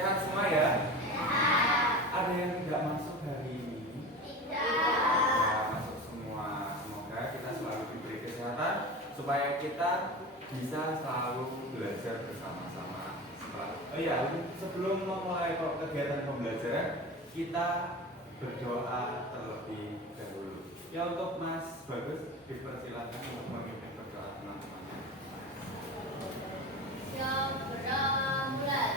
Sehat semua ya? Ada yang tidak masuk hari ini? Ya, masuk semua. Semoga kita selalu diberi kesehatan supaya kita bisa selalu belajar bersama-sama. Oh iya, sebelum memulai kegiatan pembelajaran, kita berdoa terlebih dahulu. Ya, untuk Mas Bagus dipersilakan untuk memimpin berdoa teman-teman. Yang beramlan.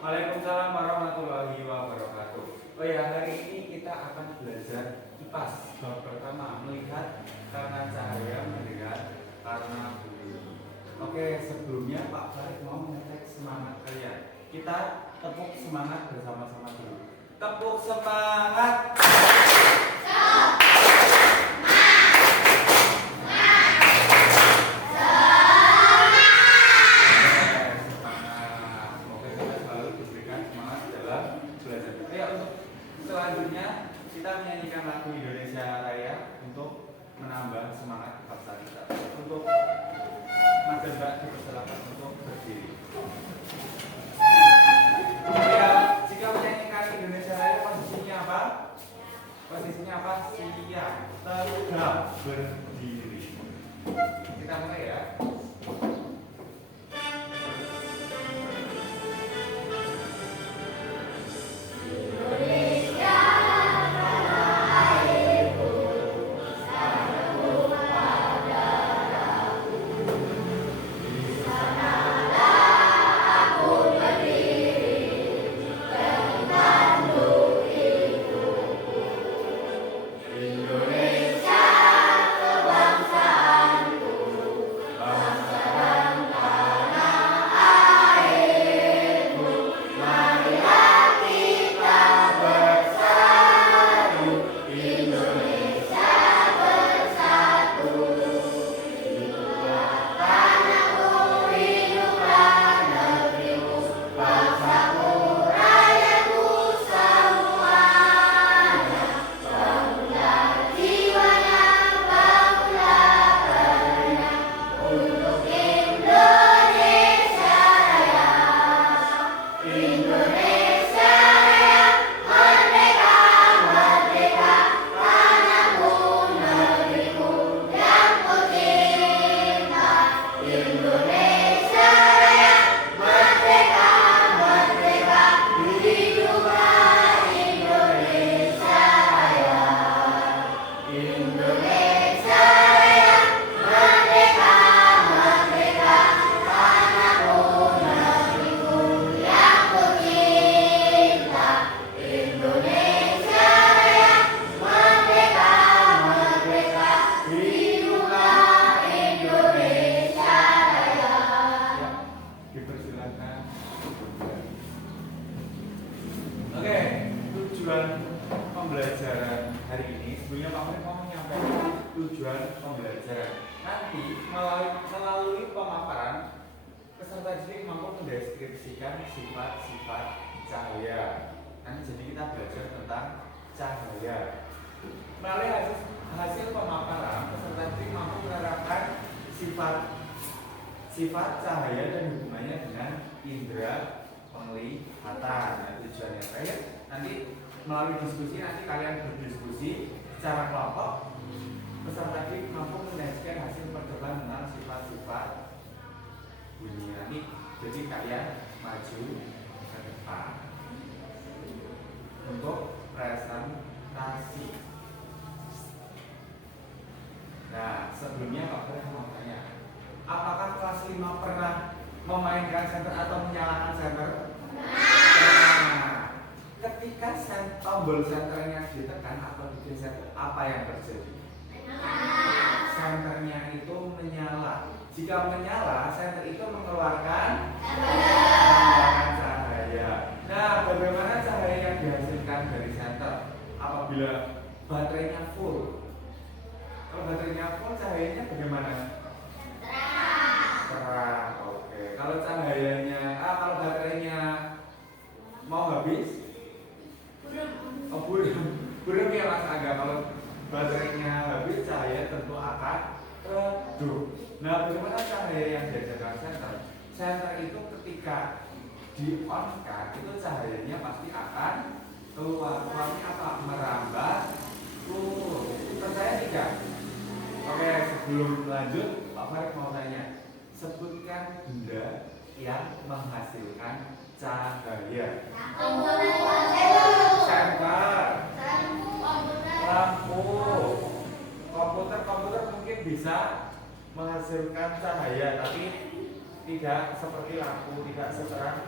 Waalaikumsalam warahmatullahi wabarakatuh. Oh ya, hari ini kita akan belajar IPAS. Bab pertama, melihat karena cahaya, mendengar karena bunyi. Oke, sebelumnya Pak Farid mau mengecek semangat kalian. Kita tepuk semangat bersama-sama dulu. Tepuk semangat. Selanjutnya kita menyanyikan lagu Indonesia Raya untuk menambah semangat bangsa kita. Untuk Mas dan Mbak dipersilakan untuk berdiri. Ya, jika menyanyikan Indonesia Raya posisinya apa? Posisinya apa? Siap, tegap, berdiri. Kita mulai ya. Pembelajaran hari ini sebelumnya Pak Farid mau menyampaikan tujuan pembelajaran. Nanti melalui pemaparan peserta didik mampu mendeskripsikan sifat-sifat cahaya. Nanti jadi kita belajar tentang cahaya. Melalui hasil pemaparan peserta didik mampu menerapkan sifat cahaya dan hubungannya dengan indera penglihatan. Nah, tujuannya saya nanti melalui diskusi, nanti kalian berdiskusi secara kelompok. Peserta didik mampu menyajikan hasil percobaan tentang sifat-sifat bunyi. Nanti jadi kalian maju ke depan untuk presentasi. Nah, sebelumnya Pak Farid mau tanya, apakah kelas 5 pernah memainkan senter atau menyalakan senter? Nah, ketika tombol senternya ditekan atau digeser, apa yang terjadi? Senternya itu menyala. Jika menyala, senter itu mengeluarkan cahaya. Nah, bagaimana cahaya yang dihasilkan dari senter apabila baterainya full? Kalau baterainya full, cahayanya bagaimana? Terang. Oke. Kalau kalau baterainya mau habis? Buram ya Mas Aga. Kalau baterainya habis, cahaya tentu akan redup. Nah, bagaimana cahaya yang dihasilkan senter? Senter itu ketika di-on-kan, itu cahayanya pasti akan keluar. Keluarnya apa? Merambat lurus. Percaya tidak? Oke, sebelum lanjut, Pak Farid mau tanya. Sebutkan benda yang menghasilkan cahaya. Senter, lampu, komputer mungkin bisa menghasilkan cahaya, tapi tidak seperti lampu, tidak seterang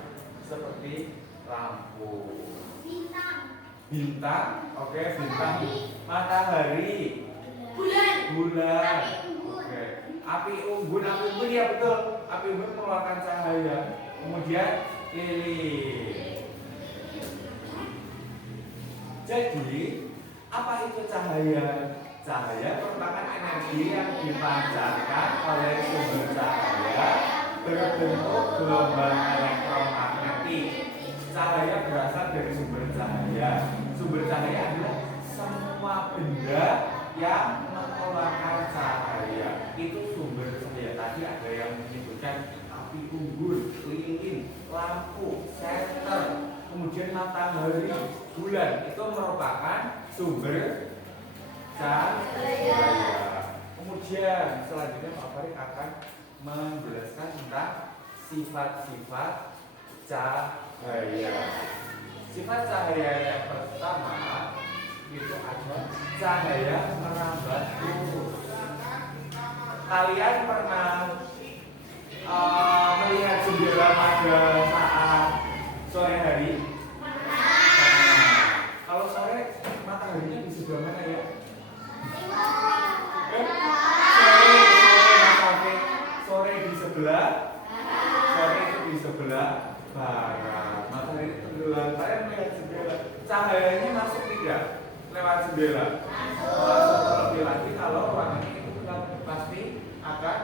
seperti lampu. Bintang, oke, bintang. Matahari, bulan, oke. Api unggun ya betul. Api unggun mengeluarkan cahaya. Kemudian lilin. Jadi, apa itu cahaya? Cahaya merupakan energi yang dipancarkan oleh sumber cahaya berbentuk gelombang elektromagnetik. Cahaya berasal dari sumber cahaya. Sumber cahaya adalah semua benda yang mengeluarkan cahaya. Itu sumber cahaya. Tadi ada yang menyebutkan api unggun, lilin, lampu, senter, kemudian matahari, bulan. Itu merupakan sumber cahaya. Kemudian selanjutnya Pak Farid akan menjelaskan tentang sifat-sifat cahaya. Sifat cahaya yang pertama itu ada cahaya merambat lurus. Kalian pernah melihat jendela pada saat sore hari? Kalau sore mataharinya di sebelah mana ya? Sore di sebelah barat. Matahari tenggelam. Saya melihat jendela. Cahayanya masuk tidak lewat jendela? Masuk. Lebih lagi kalau ruangan itu pasti akan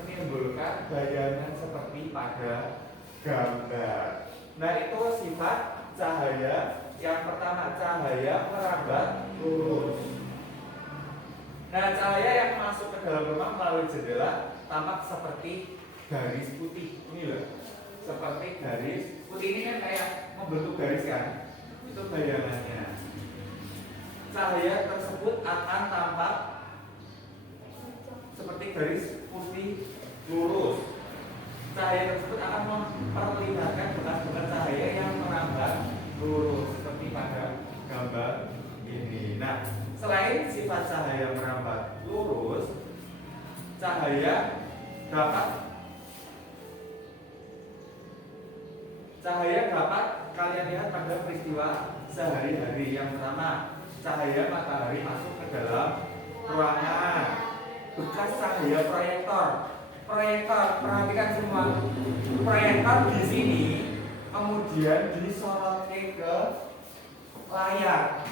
menimbulkan bayangan seperti pada gambar. Nah, itu sifat cahaya. Yang pertama, cahaya merambat lurus. Nah, cahaya yang masuk ke dalam rumah melalui jendela tampak seperti garis putih. Ini loh, seperti garis putih. Ini kan kayak membentuk garis kan? Itu bayangannya. Cahaya tersebut akan tampak seperti garis putih lurus. Cahaya tersebut akan memperlihatkan bekas-bekas cahaya yang merambat lurus seperti pada gambar ini. Nah, selain sifat cahaya merambat lurus, cahaya dapat kalian lihat pada peristiwa sehari-hari. Yang pertama, cahaya matahari masuk ke dalam ruangan. Bekas cahaya proyektor, perhatikan semua. Proyektor di sini kemudian disorotkan ke layar.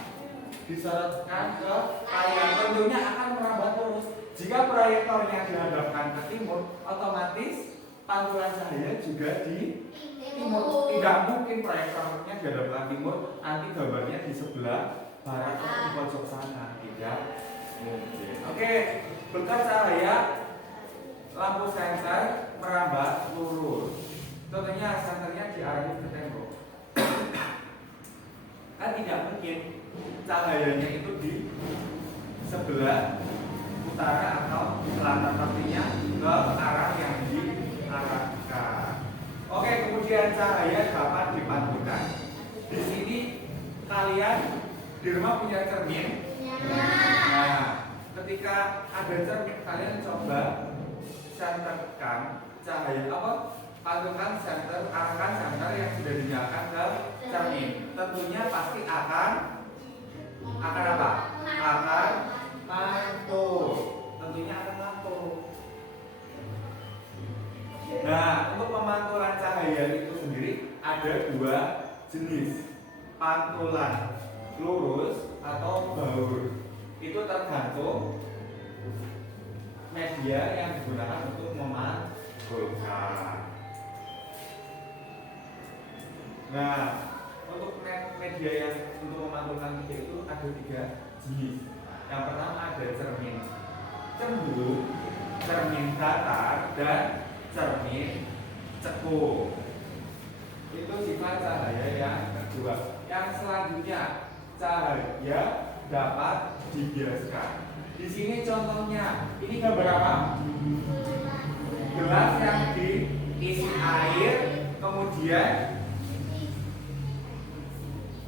Tentunya akan merambat lurus. Jika proyektornya dihadapkan ke timur, otomatis pantulan cahaya juga di timur. Tidak mungkin proyektornya dihadapkan timur, nanti gambarnya di sebelah barat atau di pojok sana. Tidak mungkin. Oke, bekas cahaya lampu senter merambat lurus. Contohnya senternya diarahkan ke tembok. Kan tidak mungkin cahayanya itu di sebelah utara atau selatan, artinya ke arah yang diarahkan. Oke, kemudian cahaya dapat dipantulkan. Di sini kalian di rumah punya cermin. Nah, ketika ada cermin, kalian coba senterkan cahaya pantulkan senter, arahkan senter yang sudah dinyalakan ke cermin. Tentunya pasti akan apa? Akan mantul. Tentunya akan mantul. Nah, untuk pemantulan cahaya itu sendiri ada dua jenis, pantulan lurus atau baur. Itu tergantung media yang digunakan untuk memantulkan. Nah, untuk media yang untuk memantulkan itu ada tiga jenis. Yang pertama ada cermin cembung, cermin datar, dan cermin cekung. Itu sifat cahaya yang kedua. Yang selanjutnya cahaya dapat dibiaskan. Di sini contohnya, ini gambar apa? Gelas yang diisi air, kemudian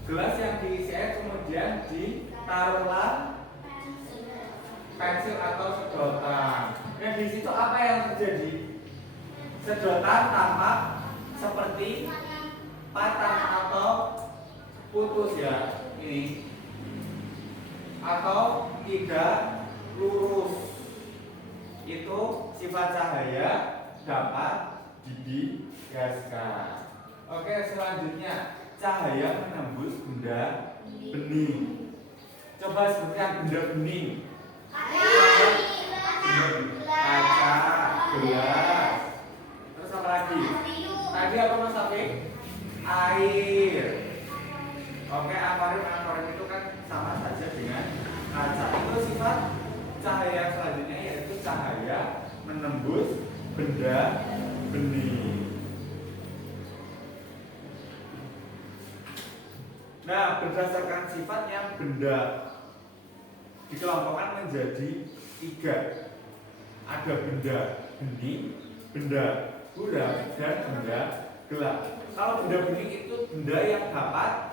gelas yang diisi air, kemudian ditaruhlah pensil atau sedotan. Nah, di situ apa yang terjadi? Sedotan tampak seperti patah atau putus ya, ini atau tidak lurus. Itu sifat cahaya dapat dibiaskan. Oke, selanjutnya cahaya menembus benda bening. Coba sebutkan benda bening. Kaca, gelas. Terus apa lagi? Tadi apa Mas Taufik? Air. Oke, akuarium itu kan sama saja dengan kaca. Itu sifat cahaya selanjutnya yaitu cahaya menembus benda bening. Nah, berdasarkan sifatnya benda dikelompokkan menjadi tiga. Ada benda bening, benda buram, dan benda gelap. Kalau benda bening itu benda yang dapat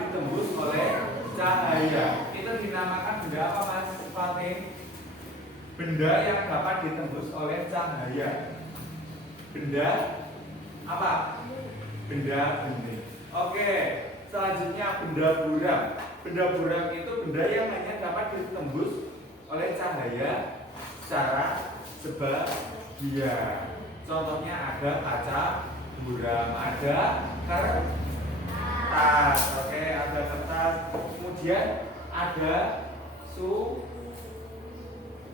ditembus oleh cahaya. Itu dinamakan benda apa Mas Fatih? Benda yang dapat ditembus oleh cahaya. Benda apa? Benda bening. Oke, selanjutnya benda buram. Benda buram itu benda yang hanya dapat ditembus oleh cahaya secara sebagian. Contohnya ada kaca buram, ada kertas. Oke, ada kertas. Kemudian ada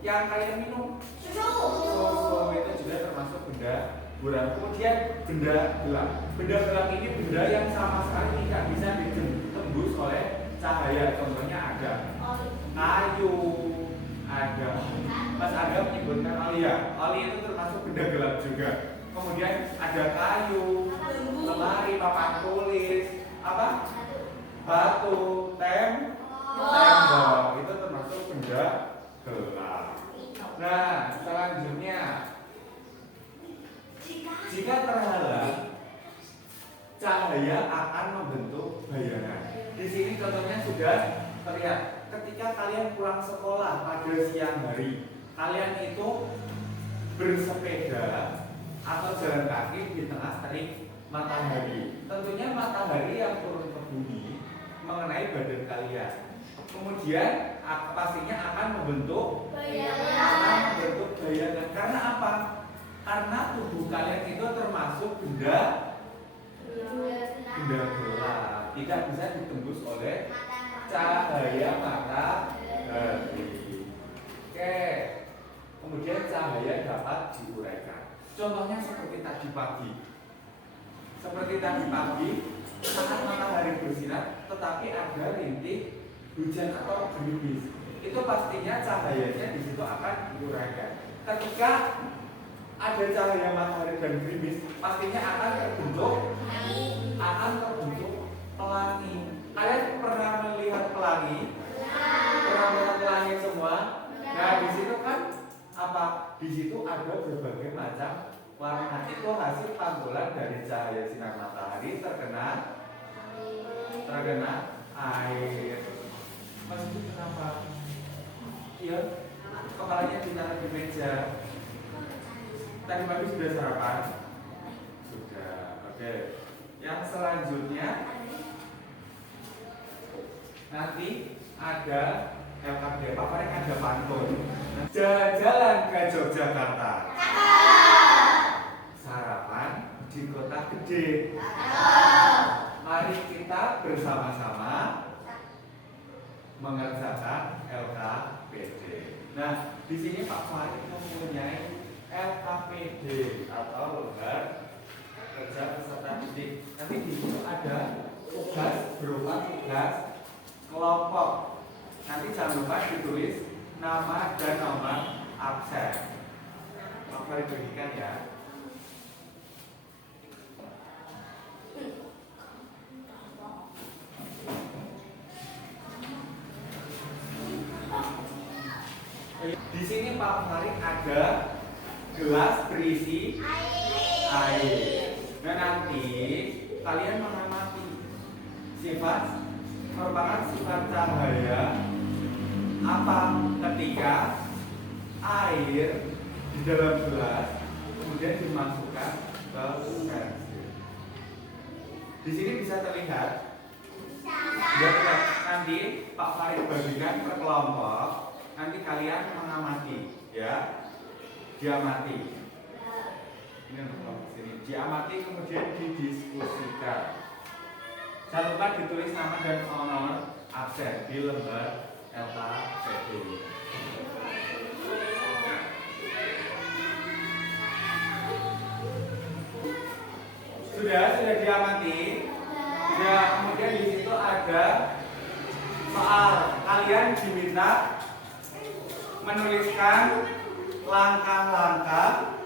yang kalian minum. Susu itu juga termasuk benda buram. Kemudian benda gelap. Benda gelap ini benda yang sama sekali tidak bisa ditembus oleh cahaya. Contohnya ada kayu, ada Mas Adam menyebutkan oli ya. Oli itu termasuk benda gelap juga. Kemudian ada kayu, lemari, papan tulis, apa? Batu, tembok. Itu termasuk benda gelap. Nah, selanjutnya jika terhalang, cahaya akan membentuk bayangan. Di sini contohnya sudah terlihat. Ketika kalian pulang sekolah pada siang hari, kalian itu bersepeda atau jalan kaki di tengah terik matahari. Tentunya matahari yang turun ke bumi mengenai badan kalian. Kemudian pastinya akan membentuk bayangan. Karena apa? Karena tubuh kalian itu termasuk benda gelap, tidak bisa ditembus oleh cahaya matahari. Oke. Kemudian cahaya dapat diuraikan. Contohnya seperti tadi pagi. Saat matahari bersinar, tetapi ada rintik hujan atau gerimis. Itu pastinya cahayanya di situ akan diuraikan. Ketika ada cahaya matahari dan gerimis, pastinya akan terbentuk pelangi. Kalian pernah melihat pelangi? Pernah melihat pelangi semua? Nah, di situ kan apa? Di situ ada berbagai macam warna. Itu hasil pantulan dari cahaya sinar matahari terkena air. Mas itu kenapa? Iya, kepalanya ditaruh di meja. Tadi pagi sudah sarapan? Sudah. Oke. Yang selanjutnya nanti ada LKB. Pak Farid ada pantun. Jalan-jalan ke Yogyakarta. Sarapan di kota gede. Mari kita bersama-sama mengerjakan LKPD. Nah, di sini Pak Farid mempunyai LKPD atau lembar kerja peserta didik. Nanti di situ ada tugas berupa tugas kelompok. Nanti jangan lupa ditulis nama dan nomor absen. Pak Farid bagikan ya. Di sini Pak Farid ada gelas berisi air. Nah, nanti kalian mengamati sifat merupakan sifat cahaya apa ketika air di dalam gelas kemudian dimasukkan ke pensil. Di sini bisa terlihat. Nanti Pak Farid bagikan per kelompok. Nanti kalian mengamati, ya, diamati. Ini untuk kelompok sini. Diamati kemudian didiskusikan. Jangan lupa ditulis nama dan nomor absen di lembar LKPD. Sudah diamati. Ya, kemudian di situ ada soal. Kalian diminta menuliskan langkah-langkah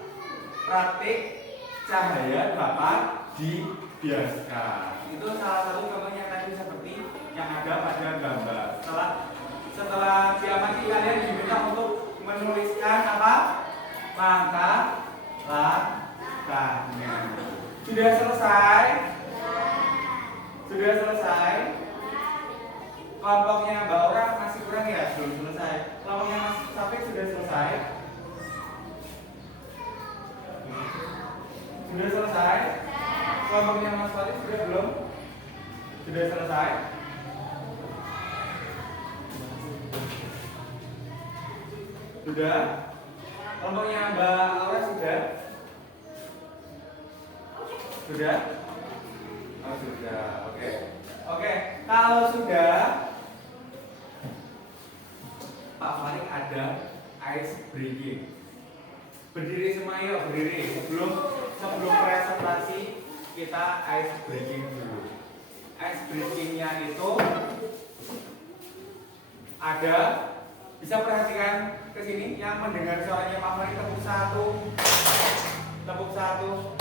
praktik cahaya dapat dibiaskan. Itu salah satu contohnya tadi seperti yang ada pada gambar. Setelah diamati kalian diminta untuk menuliskan apa? Langkah-langkahnya. Sudah selesai? Sudah selesai? Kelompoknya Mbak Ora masih kurang ya? Belum selesai. Kelompoknya Mas Safik sudah selesai? Sudah selesai? Kelompoknya Mas Fatih sudah belum? Sudah selesai? Sudah? Kelompoknya Mbak Aura sudah? Sudah? Oh sudah, oke. Oke, kalau sudah Pak Farid ada ice breaking. Berdiri semua yuk, berdiri. Sebelum presentasi kita ice breaking dulu. Ice breakingnya itu ada, bisa perhatikan ke sini yang mendengar suaranya Pak Farid tepuk satu.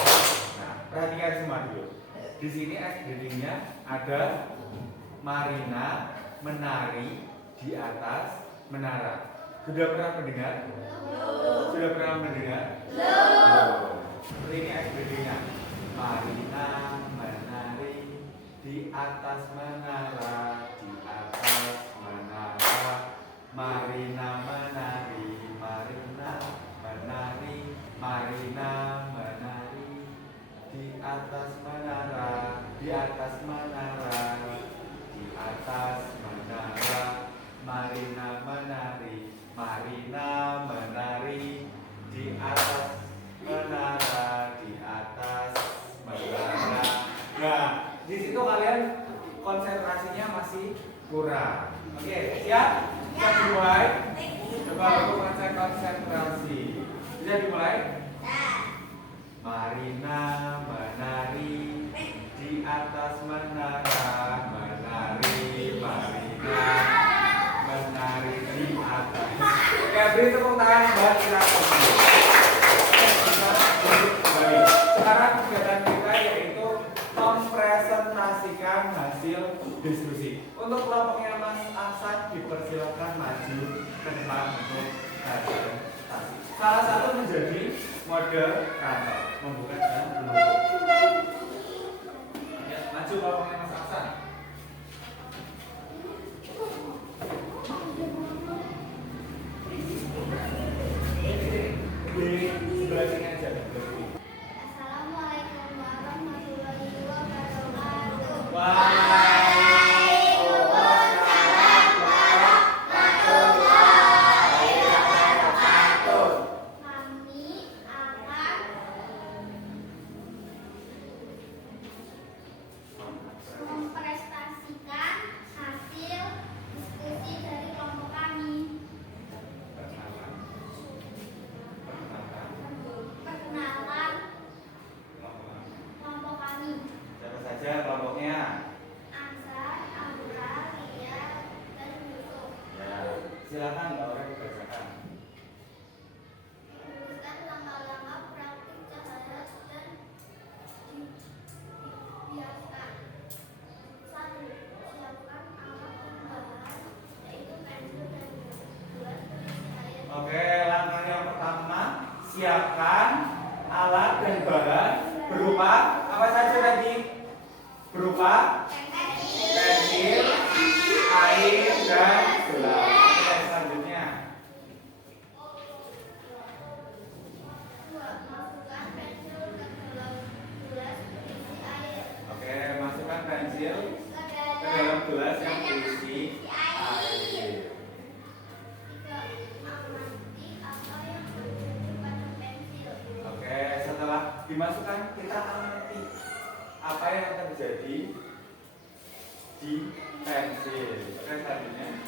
Nah, perhatikan semua dulu. Di sini ice breakingnya ada Marina menari di atas menara. Sudah pernah mendengar? Sudah pernah mendengar? Seperti ini ice breakingnya. Marina menari di atas menara, di atas menara. Marina menari, Marina menari, Marina menari di atas menara, di atas menara, di atas menara. Marina menari, Marina menari di atas menara, di atas menara. Nah, di situ kalian konsentrasinya masih kurang. Oke, siap? Bisa dimulai? Coba aku ngecek konsentrasi. Bisa dimulai? Marina menari di atas menara, menari, Marina menari di atas. Oke, beri tepuk tangan buat kita. Sekarang kegiatan kita yaitu mempresentasikan hasil diskusi. Untuk kelompoknya Mas Ahsan dipersilakan maju ke depan untuk presentasi. Salah satu menjadi moderator, membuka dan menutup. Ya, maju kelompoknya Mas Ahsan. Di sebelah sini aja. Silakan Mbak Aurel dibacakan. Tuliskan langkah-langkah praktik cahaya dan dibiaskan. 1. Siapkan alat dan bahan, yaitu pensil dan gelas berisi air. Oke, langkah yang pertama, siapkan alat dan bahan berupa apa saja tadi? Berupa pensil, air, dan gelas. Oke, selanjutnya. 2. Masukkan pensil ke dalam gelas berisi air. Oke, masukkan pensil Ke ke dalam gelas yang berisi air. 3. Amati apa yang terjadi pada pensil. Oke, setelah dimasukkan kita amati apa yang terjadi di pensil. Oke, selanjutnya.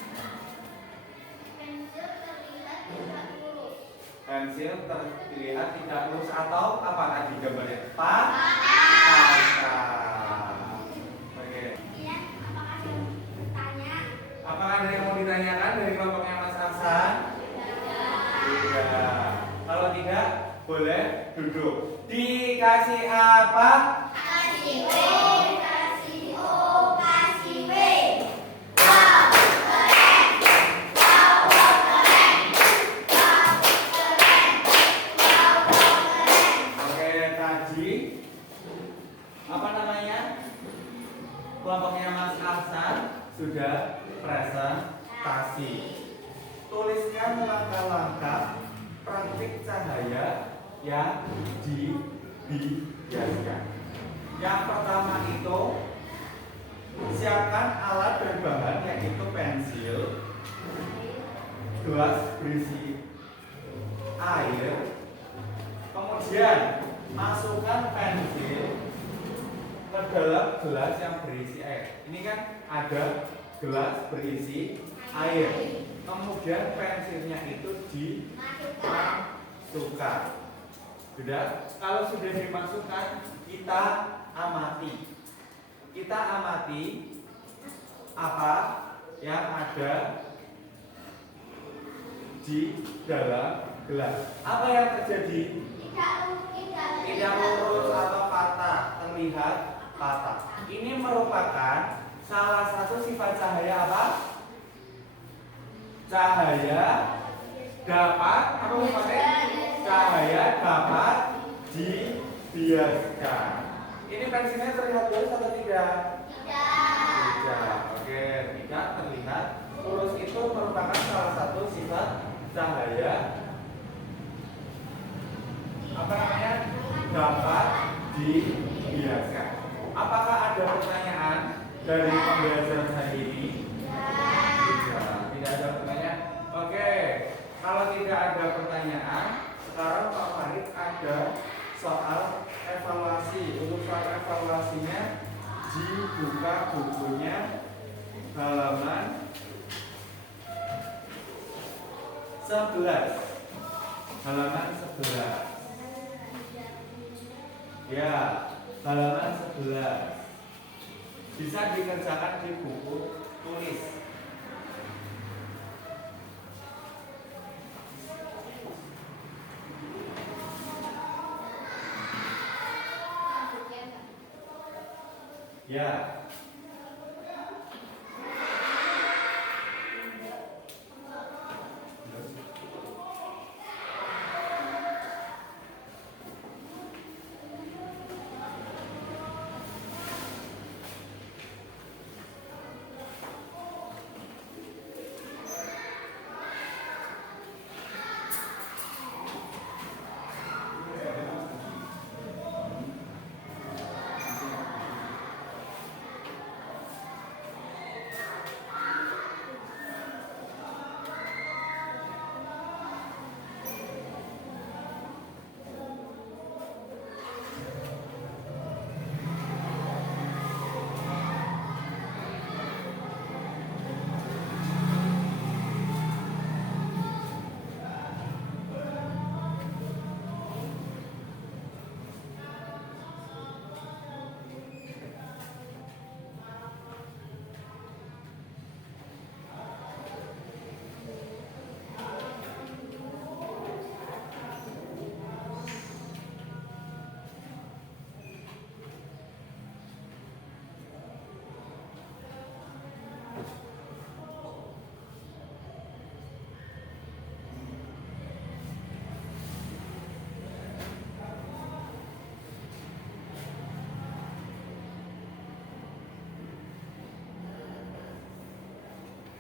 Pensil terlihat tidak lurus. Pensil terlihat tidak lurus atau apa tadi gambarnya? Patah. Oke. Kemudian, apakah ada yang bertanya? Apakah ada yang mau ditanyakan dari kelompoknya Mas Aksan? Tidak. Kalau tidak, boleh duduk. Dikasih apa? Kasih W, kasih O, kasih W. Oke, tadi apa namanya? Kelompoknya Mas Aksan sudah presentasi. Tuliskan langkah-langkah praktik cahaya yang dibiaskan. Yang pertama itu siapkan alat dan bahan yaitu pensil, gelas berisi air, kemudian masukkan pensil ke dalam gelas yang berisi air. Ini kan ada gelas berisi air. Kemudian pensilnya itu dimasukkan. Sudah? Kalau sudah dimasukkan, kita amati. Kita amati apa yang ada di dalam gelas. Apa yang terjadi? Tidak lurus atau patah, terlihat patah. Ini merupakan salah satu sifat cahaya apa? Cahaya dapat apa maksudnya? Cahaya dapat dibiaskan. Ini pensilnya terlihat lurus atau tidak? Tidak. Oke, tidak terlihat lurus itu merupakan salah satu sifat cahaya apa namanya? Dapat dibiaskan. Apakah ada pertanyaan dari pembelajaran hari ini? Tidak ada pertanyaan. Oke, kalau tidak ada pertanyaan, sekarang Pak Farid ada soal evaluasi. Untuk soal evaluasinya dibuka bukunya halaman 11. Halaman 11. Ya, halaman 11. Bisa dikerjakan di buku tulis. Ya.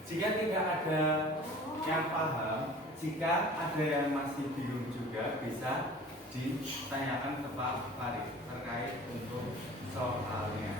Jika tidak ada yang paham, jika ada yang masih bingung juga bisa ditanyakan ke Pak Farid terkait untuk soalnya.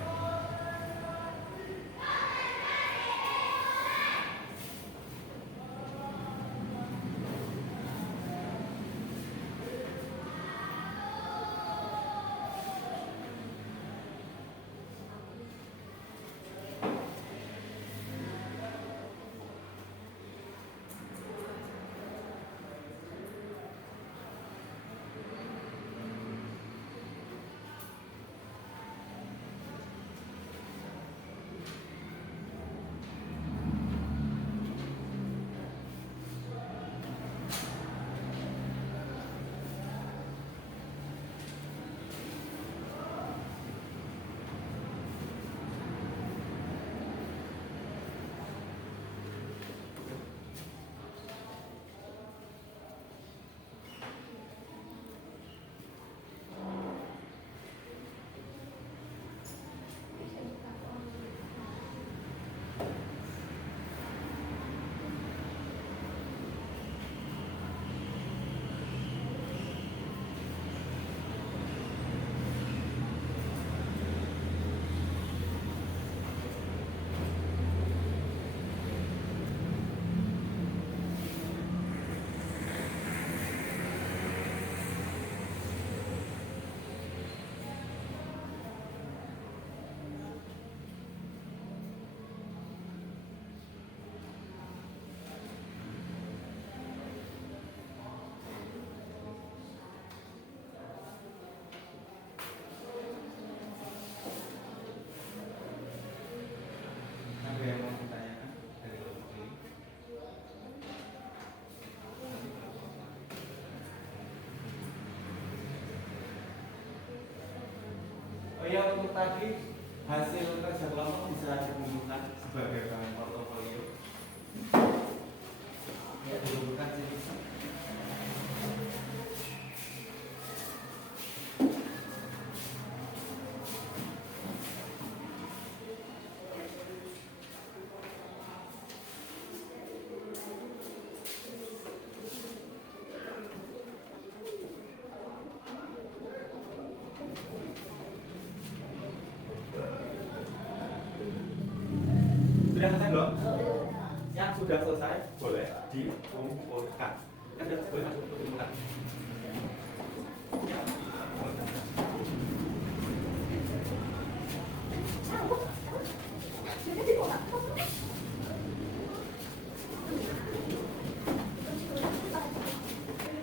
Ada yang mau ditanyakan dari kelompok ini? Oh iya, untuk tadi hasil kerja kelompok bisa dikumpulkan sebagai bahan portofolio. Ya, dikumpulkan sini. Sudah selesai belum? Yang sudah selesai boleh dikumpulkan. Kan sudah boleh dikumpulkan.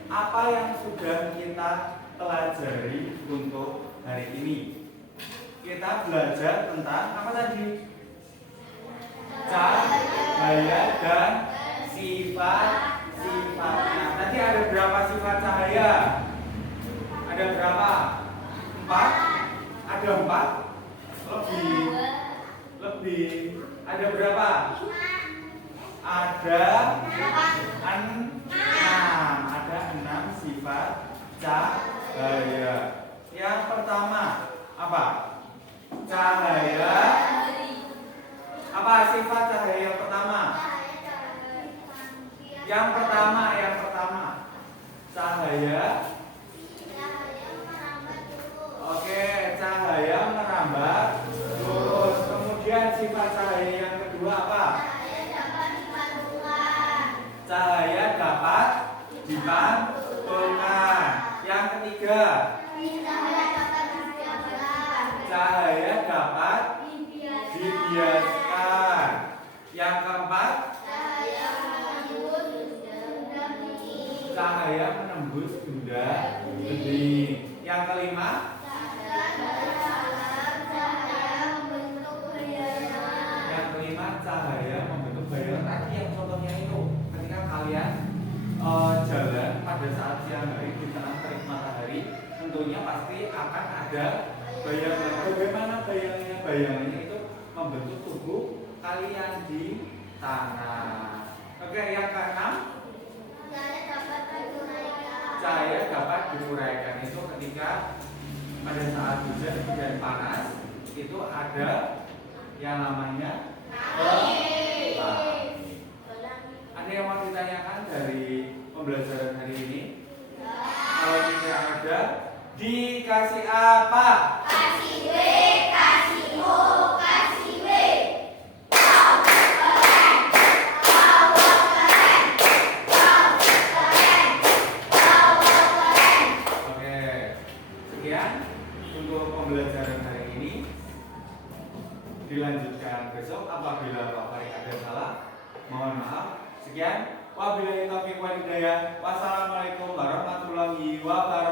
Apa yang sudah kita pelajari untuk hari ini? Kita belajar tentang apa tadi? Cahaya dan sifat-sifatnya. Nanti ada berapa sifat cahaya? Ada berapa? 4? Ada 4? Lebih. Ada berapa? Ada 6. Ada 6 sifat cahaya. Yang pertama apa? Cahaya. Apa sifat cahaya yang pertama? Yang pertama. Cahaya. Oke, cahaya merambat lurus. Kemudian sifat cahaya yang kedua apa? Cahaya dapat dipantulkan. Yang ketiga, cahaya dapat dibiaskan. Yang keempat, cahaya menembus benda bening. Yang kelima, cahaya membentuk bayangan. Tadi yang contohnya itu ketika kalian jalan pada saat siang hari di tengah terik matahari, tentunya pasti akan ada bayangan. Bagaimana bayangannya? Bayangannya itu membentuk tubuh kalian di tanah. Oke, yang keenam, cahaya dapat diuraikan. Itu ketika pada saat hujan dan panas itu ada yang namanya pelangi. yang mau ditanyakan dari pembelajaran hari ini? Kalau tidak ada, dikasih apa? Kasih W, kasih O, kasih W. Oke, sekian untuk pembelajaran hari ini. Dilanjutkan besok apabila Pak Farid ada salah. Mohon maaf. Sekian. Wabillahi taufiq wal hidayah. Wassalamualaikum warahmatullahi wabarakatuh.